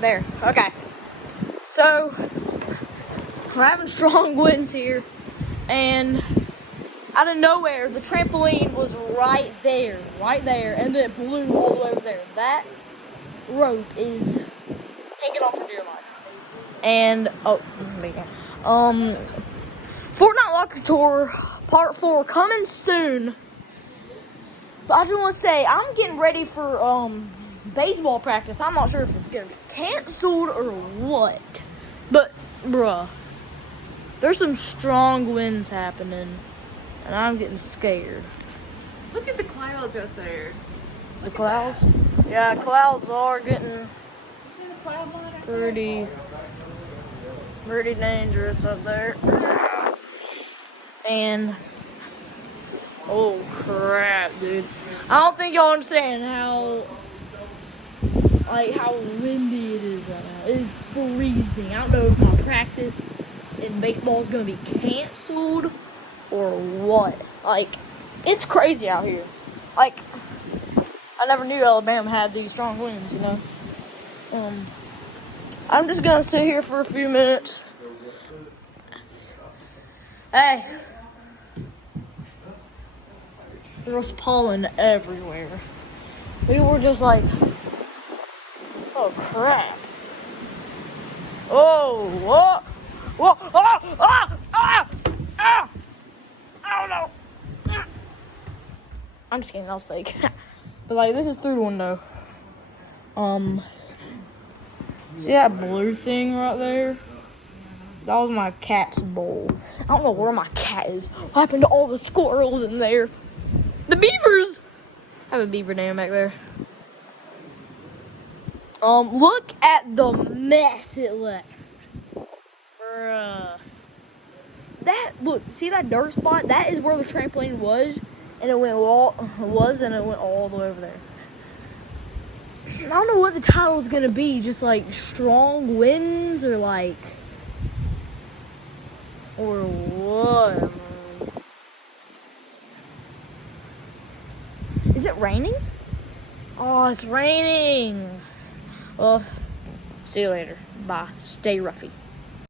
There. Okay. So we're having strong winds here, and out of nowhere, the trampoline was right there, and then it blew all the way over there. That rope is hanging on for dear life. And Fortnite Locker Tour Part 4 coming soon. But I just want to say I'm getting ready for baseball practice. I'm not sure if it's gonna be canceled or what, but bruh, there's some strong winds happening, and I'm getting scared. Look at the clouds right there. The clouds? Yeah, clouds are getting You see the cloud line right there? pretty dangerous up there. And oh crap, dude! I don't think y'all understand how windy it is right now. It's freezing. I don't know if my practice in baseball is gonna be canceled or what. Like, it's crazy out here. Like, I never knew Alabama had these strong winds, you know. I'm just gonna sit here for a few minutes. Hey, there was pollen everywhere. We were just like, oh crap. Oh, what? Whoa, I don't know. I'm just kidding, that was fake. But like, this is through the window. See that blue thing right there? That was my cat's bowl. I don't know where my cat is. What happened to all the squirrels in there? The beavers! I have a beaver dam back there. Look at the mess it left. Bruh. Look, see that dirt spot? That is where the trampoline was, and it went all the way over there. I don't know what the title is gonna be, just like strong winds or what? Is it raining? Oh, it's raining. Well, see you later. Bye. Stay roughy.